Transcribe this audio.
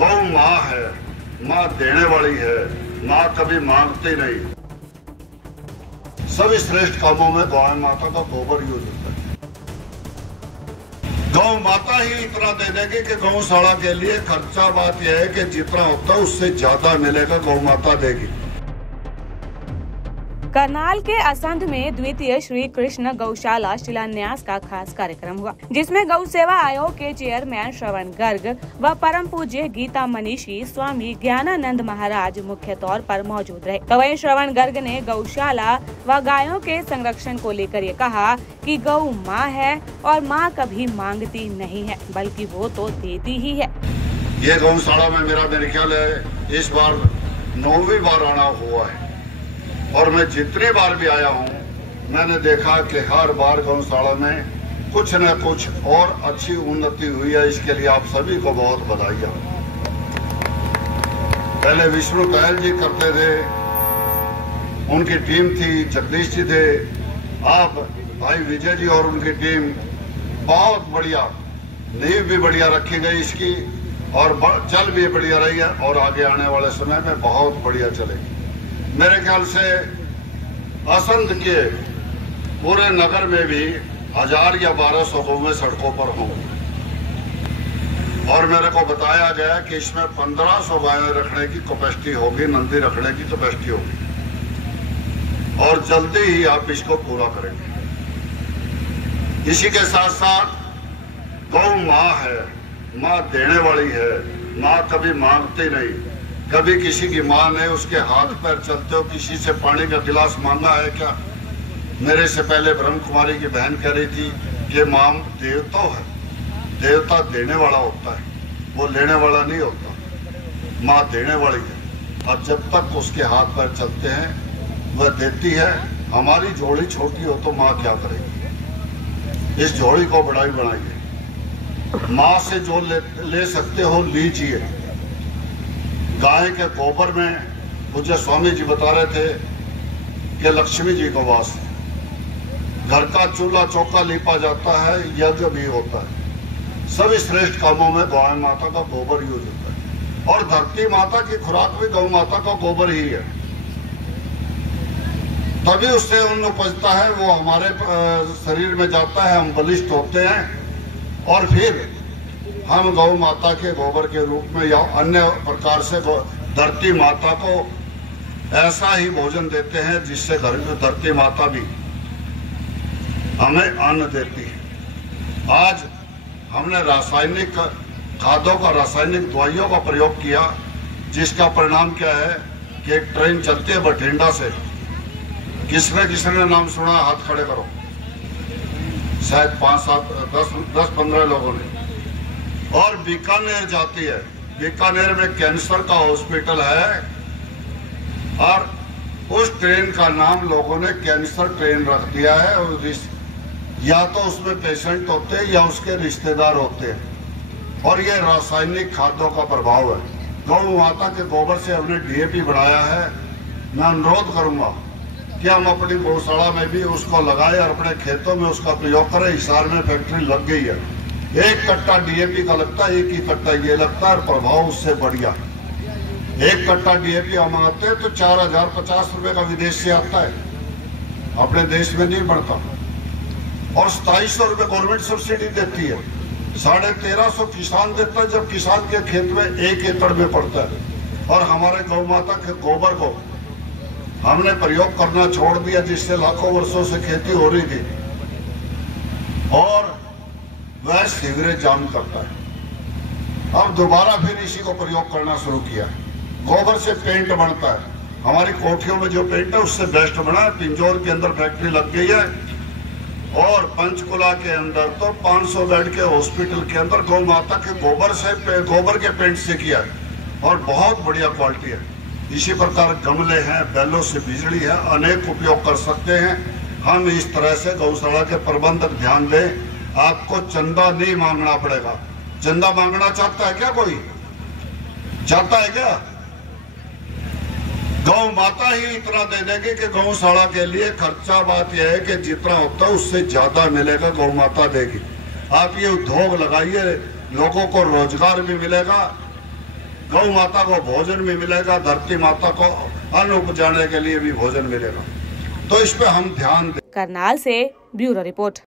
गौ माँ है, माँ देने वाली है, माँ कभी मांगती नहीं। सभी श्रेष्ठ कामों में गौ माता का गोबर यूज होता है। गौ माता ही इतना दे देगी कि गौशाला के लिए खर्चा बात यह है कि जितना होता है उससे ज्यादा मिलेगा, गौ माता देगी। करनाल के असंध में द्वितीय श्री कृष्ण गौशाला शिलान्यास का खास कार्यक्रम हुआ, जिसमें गौ सेवा आयोग के चेयरमैन श्रवण गर्ग व परम पूज्य गीता मनीषी स्वामी ज्ञानानंद महाराज मुख्य तौर पर मौजूद रहे। तो वहीं श्रवण गर्ग ने गौशाला व गायों के संरक्षण को लेकर ये कहा कि गौ माँ है और माँ कभी मांगती नहीं है, बल्कि वो तो देती ही है। ये गौशाला में मेरे ख्याल है इस बार 9वीं बार आना हुआ है और मैं जितनी बार भी आया हूँ मैंने देखा कि हर बार गौशाला में कुछ न कुछ और अच्छी उन्नति हुई है। इसके लिए आप सभी को बहुत बधाई। पहले विष्णु कहल जी करते थे, उनकी टीम थी, जगदीश जी थे, आप भाई विजय जी और उनकी टीम, बहुत बढ़िया नींव भी बढ़िया रखी गई इसकी और चल भी बढ़िया रही है और आगे आने वाले समय में बहुत बढ़िया चलेगी। मेरे ख्याल से असंध के पूरे नगर में भी 1000 या 1200 गौवें सड़कों पर होंगी और मेरे को बताया गया कि इसमें 1500 गायें रखने की कैपेसिटी होगी, नंदी रखने की कैपेसिटी होगी और जल्दी ही आप इसको पूरा करेंगे। इसी के साथ साथ गौ माँ है, माँ देने वाली है, माँ कभी मांगती नहीं। कभी किसी की माँ ने उसके हाथ पैर चलते हो किसी से पानी का गिलास मांगा है क्या? मेरे से पहले ब्रह्म कुमारी की बहन कह रही थी कि माँ देवता है, देवता देने वाला होता है, वो लेने वाला नहीं होता। माँ देने वाली है और जब तक उसके हाथ पैर चलते हैं वह देती है। हमारी झोली छोटी हो तो माँ क्या करेगी? इस झोली को बढ़ाई बढ़ाइए। माँ से जो ले सकते हो लीजिए। गाय के गोबर में मुझे स्वामी जी बता रहे थे कि लक्ष्मी जी को वास है। घर का चूल्हा चौका लीपा जाता है, यज्ञ भी होता है। सभी श्रेष्ठ कामों में गौ माता का गोबर यूज होता है और धरती माता की खुराक भी गौ माता का गोबर ही है। तभी उससे अन्न उपजता है, वो हमारे शरीर में जाता है, हम बलिष्ठ होते हैं और फिर हम गौ माता के गोबर के रूप में या अन्य प्रकार से धरती माता को ऐसा ही भोजन देते हैं जिससे घर में धरती माता भी हमें अन्न देती है। आज हमने रासायनिक खादों का, रासायनिक दवाइयों का प्रयोग किया, जिसका परिणाम क्या है कि एक ट्रेन चलती है बठिंडा से, किसने नाम सुना? हाथ खड़े करो। शायद 5, 7, 10, 15 लोगों ने। और बीकानेर जाती है। बीकानेर में कैंसर का हॉस्पिटल है और उस ट्रेन का नाम लोगों ने कैंसर ट्रेन रख दिया है। और या तो उसमें पेशेंट होते हैं या उसके रिश्तेदार होते हैं और ये रासायनिक खाद्यों का प्रभाव है। गौ माता के गोबर से हमने DAP बनाया है। मैं अनुरोध करूंगा कि हम अपनी गौशाला में भी उसको लगाए और अपने खेतों में उसका प्रयोग करें। हिसार में फैक्ट्री लग गई है, 1 कट्टा DAP का लगता है, 1 ही कट्टा ये लगता है और प्रभाव उससे बढ़िया। 1 कट्टा DAP हम आते हैं तो 4050 रुपए का विदेश से आता है, अपने देश में नहीं बढ़ता। और 2700 रुपए गवर्नमेंट सब्सिडी देती है, 1350 किसान देता है, जब किसान के खेत में 1 एकड़ में पड़ता है। और हमारे गौ माता के गोबर को हमने प्रयोग करना छोड़ दिया, जिससे लाखों वर्षों से खेती हो रही थी और वह सीवरेज जाम करता है। अब दोबारा फिर इसी को प्रयोग करना शुरू किया। गोबर से पेंट बनता है, हमारी कोठियों में जो पेंट है उससे बेस्ट बना है। पिंजौर के अंदर फैक्ट्री लग गई है और पंचकुला के अंदर तो 500 बेड के हॉस्पिटल के अंदर गौ माता के गोबर के पेंट से किया है और बहुत बढ़िया क्वालिटी है। इसी प्रकार गमले हैं, बैलों से बिजली है, अनेक उपयोग कर सकते हैं। हम इस तरह से गौशाला के प्रबंधक ध्यान दें। आपको चंदा नहीं मांगना पड़ेगा। चंदा मांगना चाहता है क्या? कोई चाहता है क्या? गौ माता ही इतना दे देगी कि गौशाला के लिए खर्चा बात यह है कि जितना होता है उससे ज्यादा मिलेगा, गौ माता देगी। आप ये उद्योग लगाइए, लोगों को रोजगार भी मिलेगा गौ माता को भोजन भी मिलेगा, धरती माता को अन्न उपजाने के लिए भी भोजन मिलेगा। तो इस पे हम ध्यान दें। करनाल से ब्यूरो रिपोर्ट।